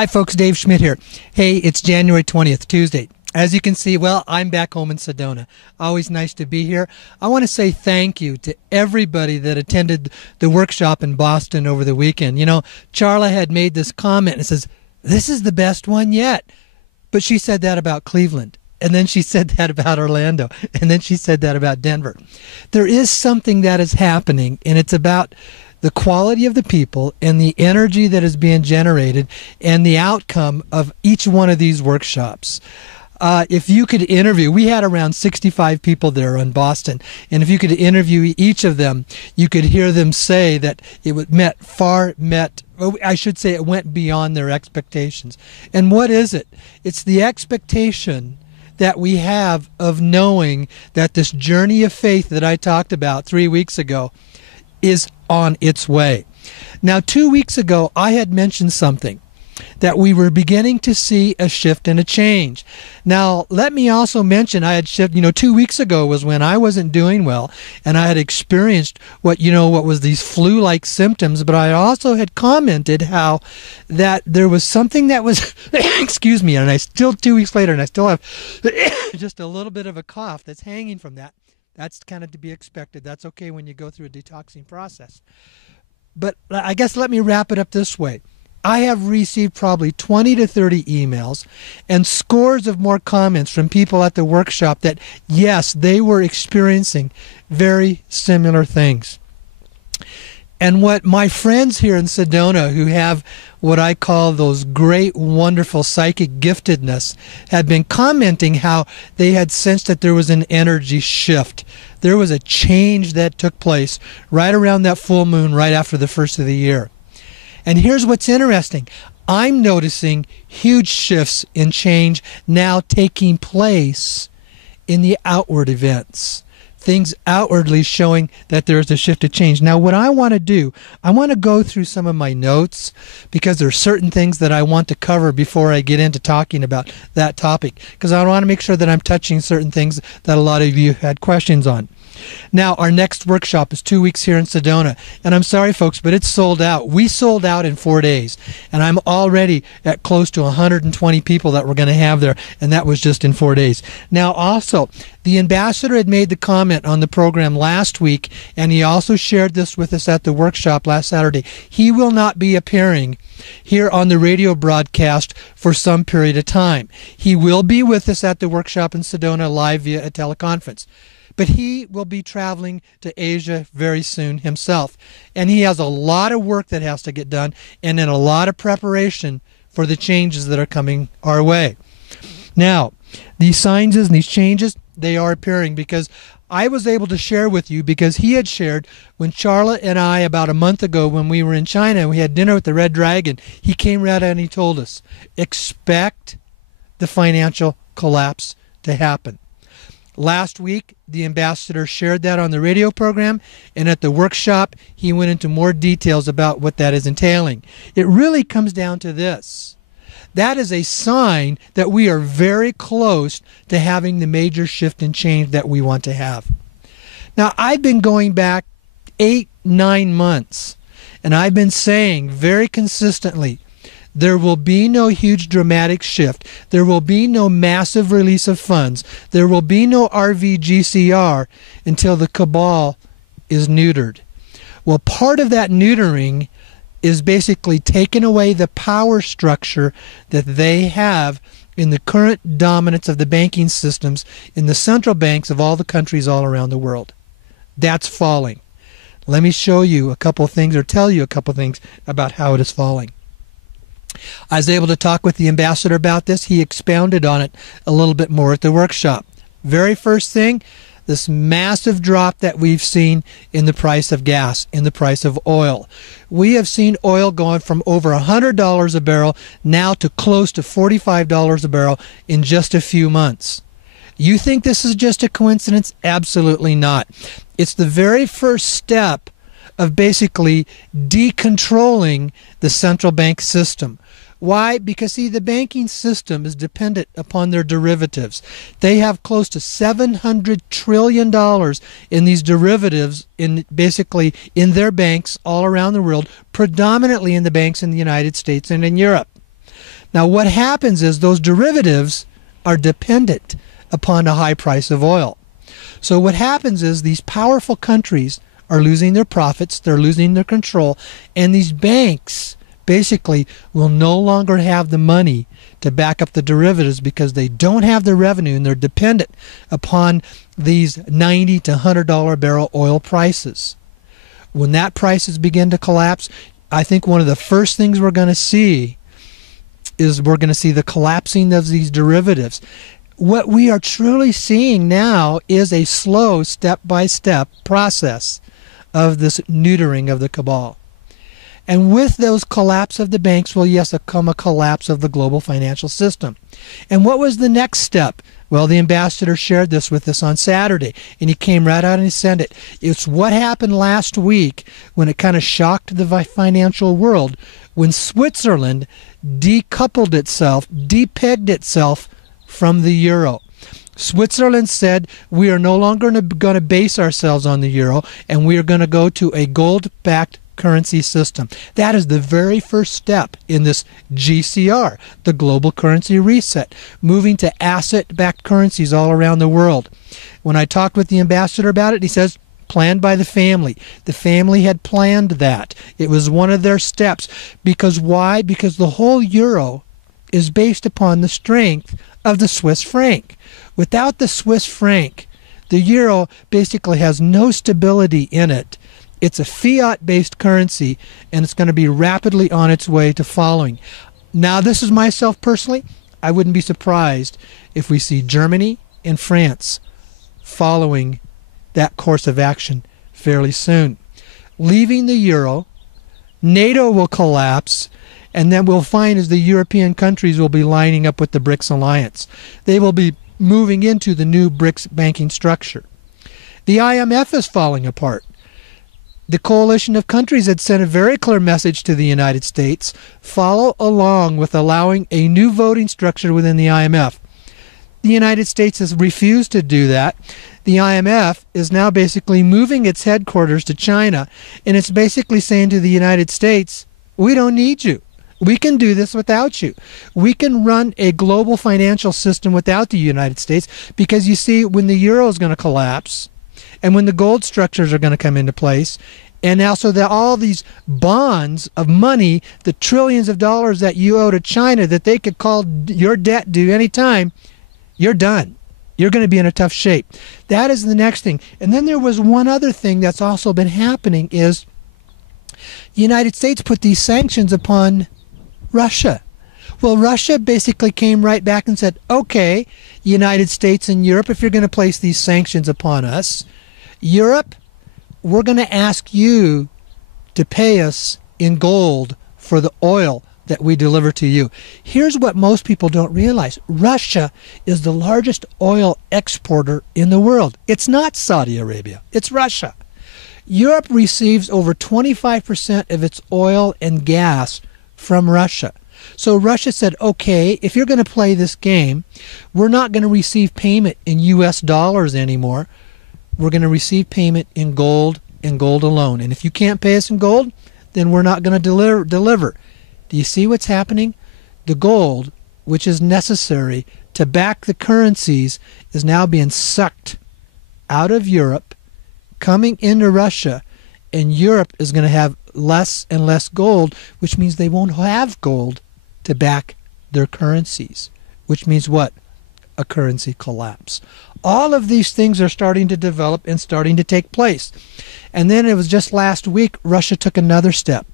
Hi, folks. Dave Schmidt here. Hey, it's January 20th, Tuesday. As you can see, well, I'm back home in Sedona. Always nice to be here. I want to say thank you to everybody that attended the workshop in Boston over the weekend. You know, Charla had made this comment and says, this is the best one yet. But she said that about Cleveland. And then she said that about Orlando. And then she said that about Denver. There is something that is happening, and it's about the quality of the people and the energy that is being generated and the outcome of each one of these workshops. If you could interview, we had around 65 people there in Boston, and if you could interview each of them, you could hear them say that it went beyond their expectations. And what is it? It's the expectation that we have of knowing that this journey of faith that I talked about 3 weeks ago is on its way. Now, 2 weeks ago, I had mentioned something, that we were beginning to see a shift and a change. Now, let me also mention, I had shifted, 2 weeks ago was when I wasn't doing well, and I had experienced what was these flu-like symptoms, but I also had commented how that there was something that was, excuse me, and I still 2 weeks later, and I still have just a little bit of a cough that's hanging from that. That's kind of to be expected. That's okay when you go through a detoxing process. But I guess let me wrap it up this way. I have received probably 20 to 30 emails and scores of more comments from people at the workshop that, yes, they were experiencing very similar things. And what my friends here in Sedona, who have what I call those great, wonderful psychic giftedness, had been commenting how they had sensed that there was an energy shift. There was a change that took place right around that full moon, right after the first of the year. And here's what's interesting. I'm noticing huge shifts in change now taking place in the outward events. Things outwardly showing that there's a shift of change. Now, what I want to do, I want to go through some of my notes because there are certain things that I want to cover before I get into talking about that topic, because I want to make sure that I'm touching certain things that a lot of you had questions on. Now, our next workshop is 2 weeks here in Sedona, and I'm sorry, folks, but it's sold out. We sold out in 4 days, and I'm already at close to 120 people that we're going to have there, and that was just in 4 days. Now, also, the ambassador had made the comment on the program last week, and he also shared this with us at the workshop last Saturday. He will not be appearing here on the radio broadcast for some period of time. He will be with us at the workshop in Sedona live via a teleconference. But he will be traveling to Asia very soon himself. And he has a lot of work that has to get done and in a lot of preparation for the changes that are coming our way. Now, these signs and these changes, they are appearing because I was able to share with you because he had shared when Charla and I, about a month ago when we were in China and we had dinner with the Red Dragon, he came right out and he told us, expect the financial collapse to happen. Last week, the ambassador shared that on the radio program, and at the workshop, he went into more details about what that is entailing. It really comes down to this. That is a sign that we are very close to having the major shift and change that we want to have. Now, I've been going back 8-9 months, and I've been saying very consistently, there will be no huge dramatic shift. There will be no massive release of funds. There will be no RVGCR until the cabal is neutered. Well, part of that neutering is basically taking away the power structure that they have in the current dominance of the banking systems in the central banks of all the countries all around the world. That's falling. Let me show you a couple of things or tell you a couple of things about how it is falling. I was able to talk with the ambassador about this. He expounded on it a little bit more at the workshop. Very first thing, this massive drop that we've seen in the price of gas, in the price of oil. We have seen oil going from over $100 a barrel now to close to $45 a barrel in just a few months. You think this is just a coincidence? Absolutely not. It's the very first step of basically decontrolling the central bank system. Why? Because, see, the banking system is dependent upon their derivatives. They have close to $700 trillion in these derivatives basically in their banks all around the world, predominantly in the banks in the United States and in Europe. Now, what happens is those derivatives are dependent upon a high price of oil. So what happens is these powerful countries are losing their profits, they're losing their control, and these banks basically will no longer have the money to back up the derivatives because they don't have the revenue and they're dependent upon these $90 to $100 barrel oil prices. When that prices begin to collapse, I think one of the first things we're going to see is we're going to see the collapsing of these derivatives. What we are truly seeing now is a slow step-by-step process of this neutering of the cabal. And with those collapse of the banks will, yes, come a collapse of the global financial system. And what was the next step? Well, the ambassador shared this with us on Saturday, and he came right out and he said it. It's what happened last week when it kind of shocked the financial world, when Switzerland decoupled itself, depegged itself from the euro. Switzerland said, we are no longer going to base ourselves on the euro, and we are going to go to a gold-backed currency system. That is the very first step in this GCR, the global currency reset, moving to asset-backed currencies all around the world. When I talked with the ambassador about it, he says, planned by the family. The family had planned that. It was one of their steps. Because why? Because the whole euro is based upon the strength of the Swiss franc. Without the Swiss franc, the euro basically has no stability in it. It's a fiat-based currency, and it's going to be rapidly on its way to following. Now, this is myself personally. I wouldn't be surprised if we see Germany and France following that course of action fairly soon. Leaving the euro, NATO will collapse, and then we'll find as the European countries will be lining up with the BRICS alliance. They will be moving into the new BRICS banking structure. The IMF is falling apart. The coalition of countries had sent a very clear message to the United States, follow along with allowing a new voting structure within the IMF. The United States has refused to do that. The IMF is now basically moving its headquarters to China, and it's basically saying to the United States, we don't need you. We can do this without you. We can run a global financial system without the United States because, you see, when the euro is going to collapse, and when the gold structures are going to come into place, and also that all these bonds of money, the trillions of dollars that you owe to China that they could call your debt due anytime, you're done. You're going to be in a tough shape. That is the next thing. And then there was one other thing that's also been happening is the United States put these sanctions upon Russia. Well, Russia basically came right back and said, okay, United States and Europe, if you're going to place these sanctions upon us, Europe, we're going to ask you to pay us in gold for the oil that we deliver to you. Here's what most people don't realize. Russia is the largest oil exporter in the world. It's not Saudi Arabia. It's Russia. Europe receives over 25% of its oil and gas from Russia. So Russia said, okay, if you're going to play this game, we're not going to receive payment in U.S. dollars anymore. We're going to receive payment in gold and gold alone. And if you can't pay us in gold, then we're not going to deliver. Do you see what's happening? The gold, which is necessary to back the currencies, is now being sucked out of Europe, coming into Russia, and Europe is going to have less and less gold, which means they won't have gold to back their currencies, which means what? A currency collapse. All of these things are starting to develop and starting to take place. And then it was just last week, Russia took another step.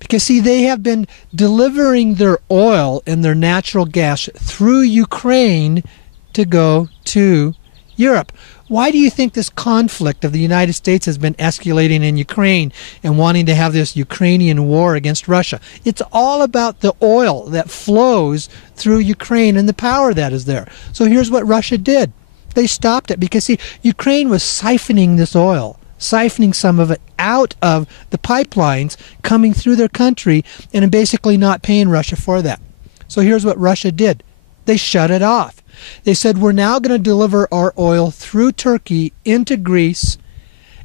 Because, see, they have been delivering their oil and their natural gas through Ukraine to go to Europe. Why do you think this conflict of the United States has been escalating in Ukraine and wanting to have this Ukrainian war against Russia? It's all about the oil that flows through Ukraine and the power that is there. So here's what Russia did. They stopped it because, see, Ukraine was siphoning this oil, siphoning some of it out of the pipelines coming through their country and basically not paying Russia for that. So here's what Russia did. They shut it off. They said, we're now going to deliver our oil through Turkey into Greece,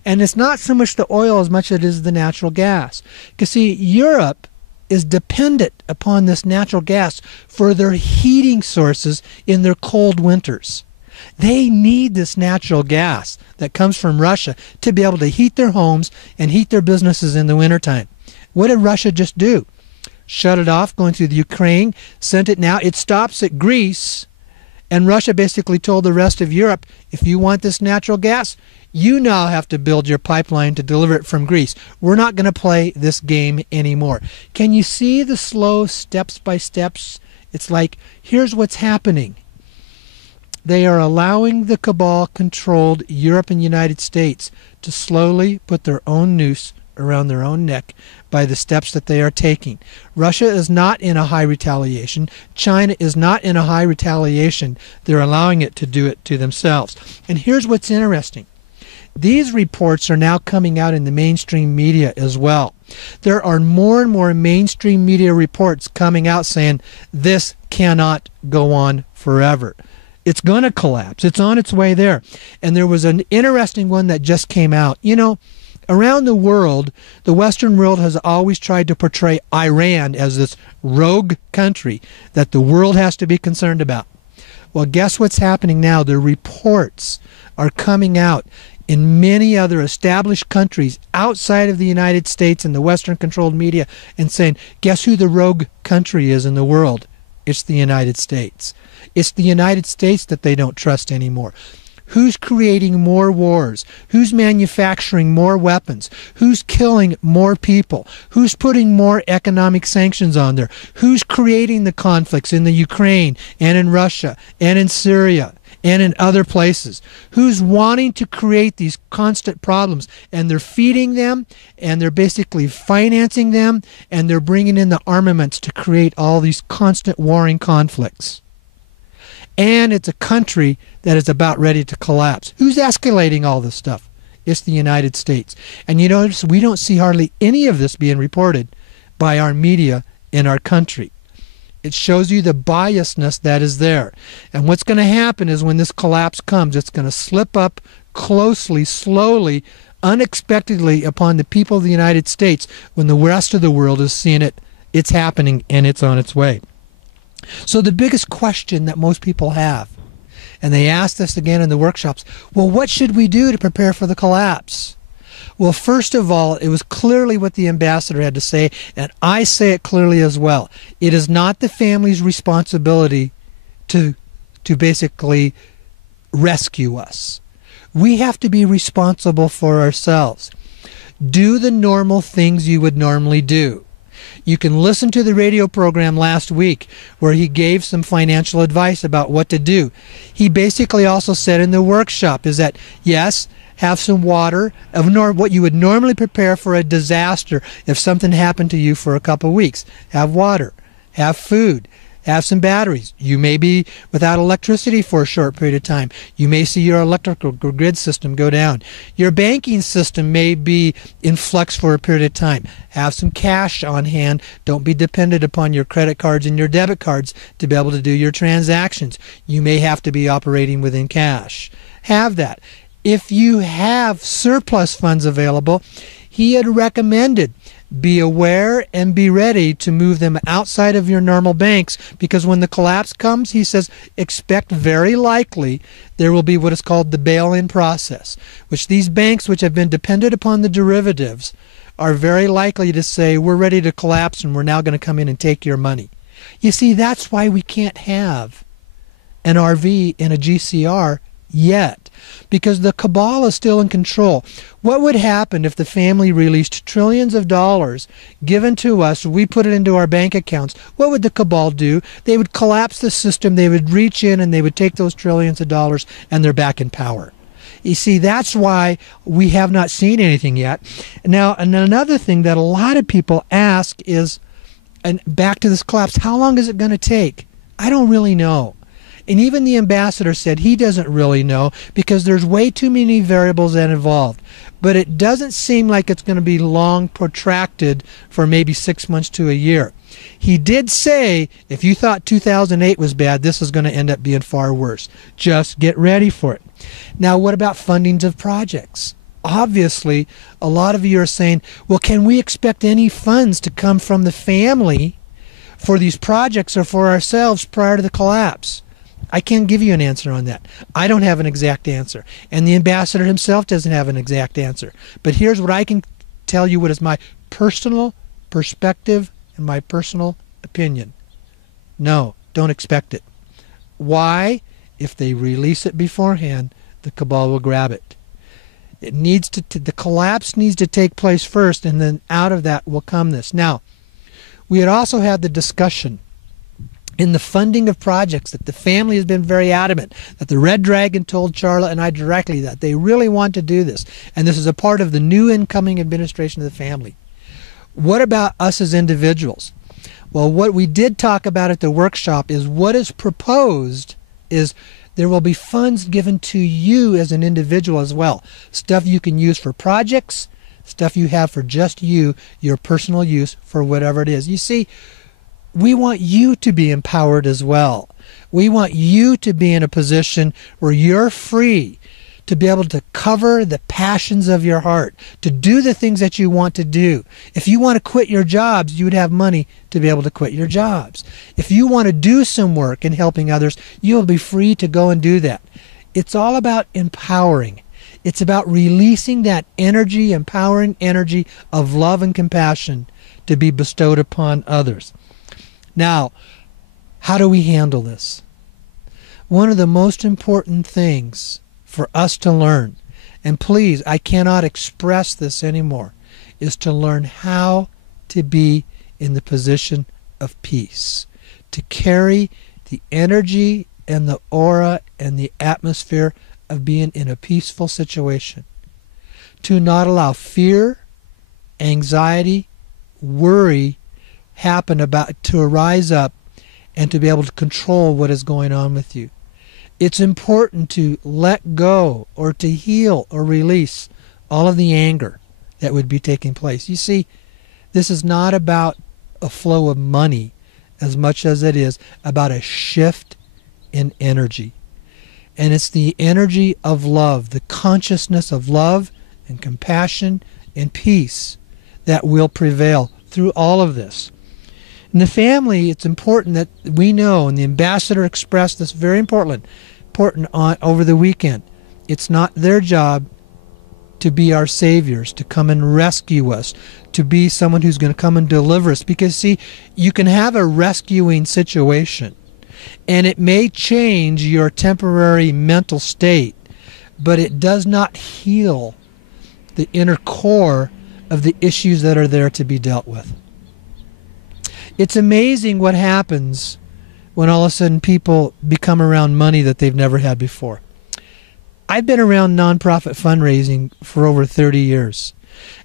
and it's not so much the oil as much as it is the natural gas. Because, see, Europe is dependent upon this natural gas for their heating sources in their cold winters. They need this natural gas that comes from Russia to be able to heat their homes and heat their businesses in the wintertime. What did Russia just do? Shut it off going through the Ukraine, sent it now. It stops at Greece, and Russia basically told the rest of Europe, if you want this natural gas, you now have to build your pipeline to deliver it from Greece. We're not going to play this game anymore. Can you see the slow steps by steps? It's like, here's what's happening. They are allowing the cabal-controlled Europe and United States to slowly put their own noose around their own neck by the steps that they are taking. Russia is not in a high retaliation. China is not in a high retaliation. They're allowing it to do it to themselves. And here's what's interesting. These reports are now coming out in the mainstream media as well. There are more and more mainstream media reports coming out saying this cannot go on forever. It's going to collapse. It's on its way there. And there was an interesting one that just came out. You know, around the world, the Western world has always tried to portray Iran as this rogue country that the world has to be concerned about. Well, guess what's happening now? The reports are coming out in many other established countries outside of the United States and the Western-controlled media and saying, guess who the rogue country is in the world? It's the United States. It's the United States that they don't trust anymore. Who's creating more wars? Who's manufacturing more weapons? Who's killing more people? Who's putting more economic sanctions on there? Who's creating the conflicts in the Ukraine and in Russia and in Syria and in other places? Who's wanting to create these constant problems? And they're feeding them, and they're basically financing them, and they're bringing in the armaments to create all these constant warring conflicts. And it's a country that is about ready to collapse. Who's escalating all this stuff? It's the United States. And you notice we don't see hardly any of this being reported by our media in our country. It shows you the biasness that is there. And what's going to happen is when this collapse comes, it's going to slip up closely, slowly, unexpectedly upon the people of the United States when the rest of the world is seeing it. It's happening and it's on its way. So the biggest question that most people have, and they asked this again in the workshops, well, what should we do to prepare for the collapse? Well, first of all, it was clearly what the ambassador had to say, and I say it clearly as well. It is not the family's responsibility to basically rescue us. We have to be responsible for ourselves. Do the normal things you would normally do. You can listen to the radio program last week where he gave some financial advice about what to do. He basically also said in the workshop is that, yes, have some water, of what you would normally prepare for a disaster if something happened to you for a couple of weeks. Have water, have food, have some batteries. You may be without electricity for a short period of time. You may see your electrical grid system go down. Your banking system may be in flux for a period of time. Have some cash on hand. Don't be dependent upon your credit cards and your debit cards to be able to do your transactions. You may have to be operating within cash. Have that. If you have surplus funds available, he had recommended be aware and be ready to move them outside of your normal banks, because when the collapse comes, he says, expect very likely there will be what is called the bail-in process, which these banks which have been dependent upon the derivatives are very likely to say, we're ready to collapse and we're now going to come in and take your money. You see, that's why we can't have an RV in a GCR yet, because the cabal is still in control. What would happen if the family released trillions of dollars given to us, we put it into our bank accounts? What would the cabal do? They would collapse the system, they would reach in and they would take those trillions of dollars, and they're back in power. You see, that's why we have not seen anything yet. Now, and another thing that a lot of people ask is, and back to this collapse, how long is it going to take? I don't really know. And even the ambassador said he doesn't really know because there's way too many variables involved. But it doesn't seem like it's going to be long protracted for maybe 6 months to a year. He did say if you thought 2008 was bad, this is going to end up being far worse. Just get ready for it. Now, what about fundings of projects? obviously, a lot of you are saying, well, can we expect any funds to come from the family for these projects or for ourselves prior to the collapse? I can't give you an answer on that. I don't have an exact answer. And the ambassador himself doesn't have an exact answer. But here's what I can tell you, what is my personal perspective and my personal opinion. No, don't expect it. Why? If they release it beforehand, the cabal will grab it. It needs to, the collapse needs to take place first, and then out of that will come this. Now, we had also had the discussion in the funding of projects that the family has been very adamant, that the Red Dragon told Charla and I directly that they really want to do this, and this is a part of the new incoming administration of the family. What about us as individuals? Well, what we did talk about at the workshop is what is proposed is there will be funds given to you as an individual as well. Stuff you can use for projects, stuff you have for just you, your personal use for whatever it is. You see, we want you to be empowered as well. We want you to be in a position where you're free to be able to cover the passions of your heart, to do the things that you want to do. If you want to quit your jobs, you would have money to be able to quit your jobs. If you want to do some work in helping others, you'll be free to go and do that. It's all about empowering. It's about releasing that energy, empowering energy of love and compassion to be bestowed upon others. Now, how do we handle this? One of the most important things for us to learn, and please, I cannot express this anymore, is to learn how to be in the position of peace, to carry the energy and the aura and the atmosphere of being in a peaceful situation, to not allow fear, anxiety, worry to arise up and to be able to control what is going on with you. It's important to let go or to heal or release all of the anger that would be taking place. You see, this is not about a flow of money as much as it is about a shift in energy. And it's the energy of love, the consciousness of love and compassion and peace that will prevail through all of this. In the family, it's important that we know, and the ambassador expressed this very important over the weekend. It's not their job to be our saviors, to come and rescue us, to be someone who's going to come and deliver us. Because, see, you can have a rescuing situation, and it may change your temporary mental state, but it does not heal the inner core of the issues that are there to be dealt with. It's amazing what happens when all of a sudden people become around money that they've never had before. I've been around nonprofit fundraising for over 30 years.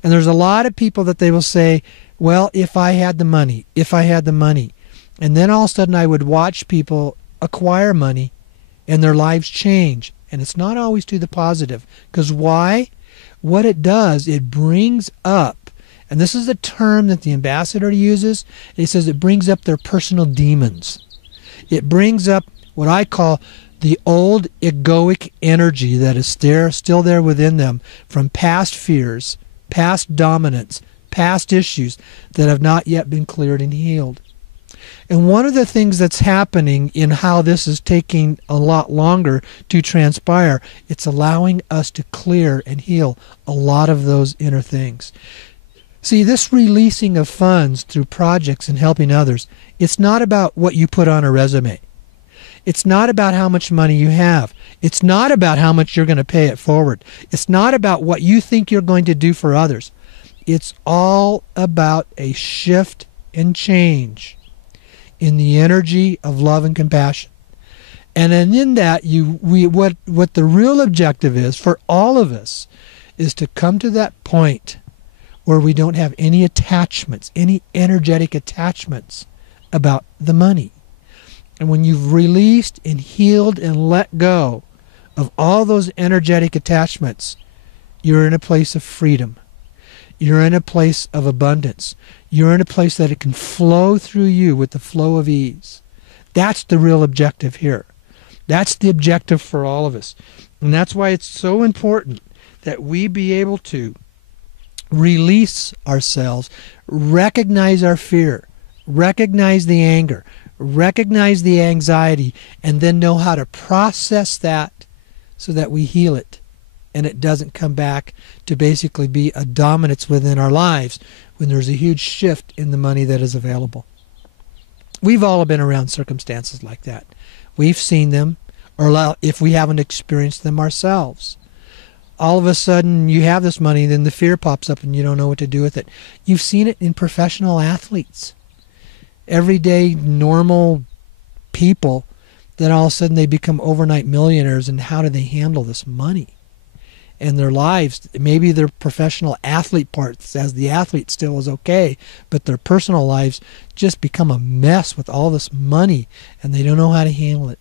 And there's a lot of people that they will say, well, if I had the money, if I had the money. And then all of a sudden I would watch people acquire money and their lives change. And it's not always to the positive. Because why? What it does, it brings up, and this is a term that the ambassador uses, it says it brings up their personal demons. It brings up what I call the old egoic energy that is still there within them from past fears, past dominance, past issues that have not yet been cleared and healed. And one of the things that's happening in how this is taking a lot longer to transpire, it's allowing us to clear and heal a lot of those inner things. See, this releasing of funds through projects and helping others, it's not about what you put on a resume. It's not about how much money you have. It's not about how much you're going to pay it forward. It's not about what you think you're going to do for others. It's all about a shift and change in the energy of love and compassion. And then in that, what the real objective is for all of us is to come to that point where we don't have any attachments, any energetic attachments about the money. And when you've released and healed and let go of all those energetic attachments, you're in a place of freedom. You're in a place of abundance. You're in a place that it can flow through you with the flow of ease. That's the real objective here. That's the objective for all of us. And that's why it's so important that we be able to release ourselves, recognize our fear, recognize the anger, recognize the anxiety, and then know how to process that so that we heal it and it doesn't come back to basically be a dominance within our lives when there's a huge shift in the money that is available. We've all been around circumstances like that. We've seen them, or if we haven't experienced them ourselves. All of a sudden you have this money, then the fear pops up and you don't know what to do with it. You've seen it in professional athletes. Everyday, normal people, then all of a sudden they become overnight millionaires, and how do they handle this money? And their lives, maybe their professional athlete parts as the athlete still is okay, but their personal lives just become a mess with all this money, and they don't know how to handle it.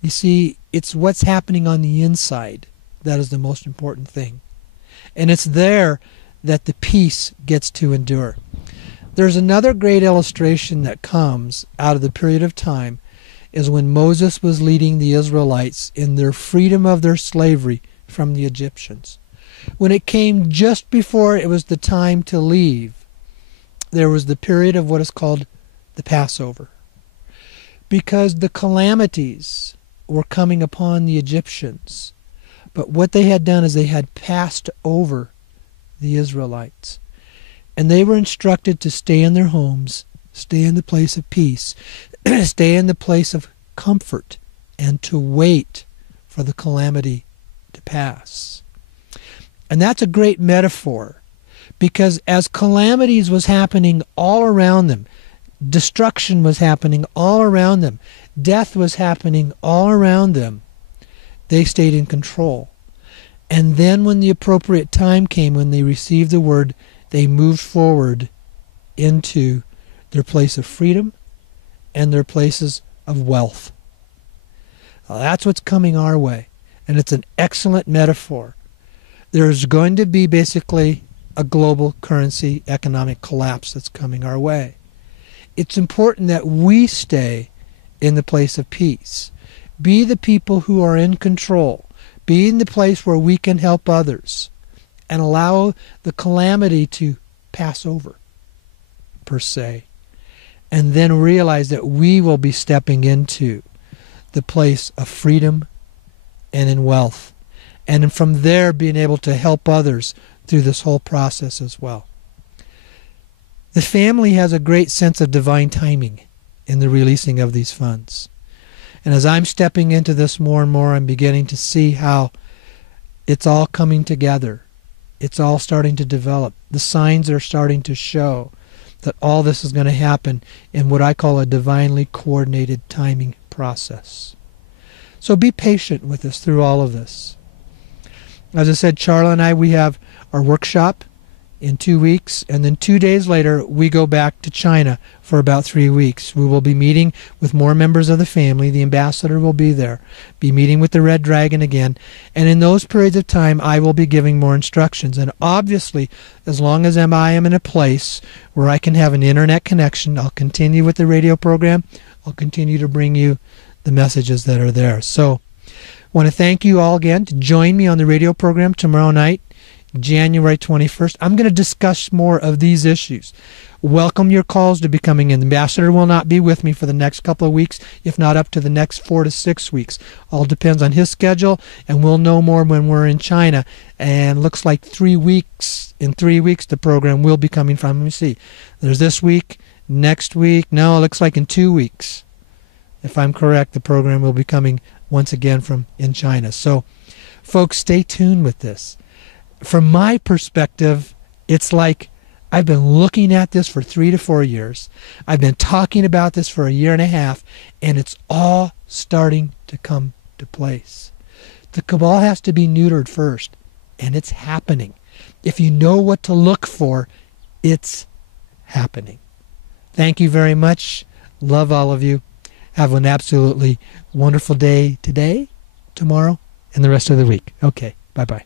You see, it's what's happening on the inside that is the most important thing. And it's there that the peace gets to endure. There's another great illustration that comes out of the period of time is when Moses was leading the Israelites in their freedom of their slavery from the Egyptians. When it came just before it was the time to leave, there was the period of what is called the Passover. Because the calamities were coming upon the Egyptians, but what they had done is they had passed over the Israelites. And they were instructed to stay in their homes, stay in the place of peace, stay in the place of comfort, and to wait for the calamity to pass. And that's a great metaphor, because as calamities was happening all around them, destruction was happening all around them, death was happening all around them, they stayed in control. And then when the appropriate time came, when they received the word, they moved forward into their place of freedom and their places of wealth. Well, that's what's coming our way. And it's an excellent metaphor. There's going to be basically a global currency economic collapse that's coming our way. It's important that we stay in the place of peace. Be the people who are in control. Be in the place where we can help others and allow the calamity to pass over, per se. And then realize that we will be stepping into the place of freedom and in wealth. And from there being able to help others through this whole process as well. The family has a great sense of divine timing in the releasing of these funds. And as I'm stepping into this more and more, I'm beginning to see how it's all coming together. It's all starting to develop. The signs are starting to show that all this is going to happen in what I call a divinely coordinated timing process. So be patient with us through all of this. As I said, Charla and I, we have our workshop in 2 weeks, and then 2 days later we go back to China for about 3 weeks. We will be meeting with more members of the family. The ambassador will be there, be meeting with the Red Dragon again, and in those periods of time I will be giving more instructions. And obviously, as long as I am in a place where I can have an internet connection, I'll continue with the radio program. I'll continue to bring you the messages that are there. So I want to thank you all again to join me on the radio program tomorrow night, January 21st. I'm going to discuss more of these issues. Welcome your calls to be coming in. The ambassador will not be with me for the next couple of weeks, if not up to the next 4 to 6 weeks. All depends on his schedule, and we'll know more when we're in China. And looks like 3 weeks. In 3 weeks, the program will be coming from. Let me see. There's this week, next week. No, it looks like in 2 weeks. If I'm correct, the program will be coming once again from in China. So, folks, stay tuned with this. From my perspective, it's like I've been looking at this for 3 to 4 years. I've been talking about this for a year and a half, and it's all starting to come to place. The cabal has to be neutered first, and it's happening. If you know what to look for, it's happening. Thank you very much. Love all of you. Have an absolutely wonderful day today, tomorrow, and the rest of the week. Okay, bye-bye.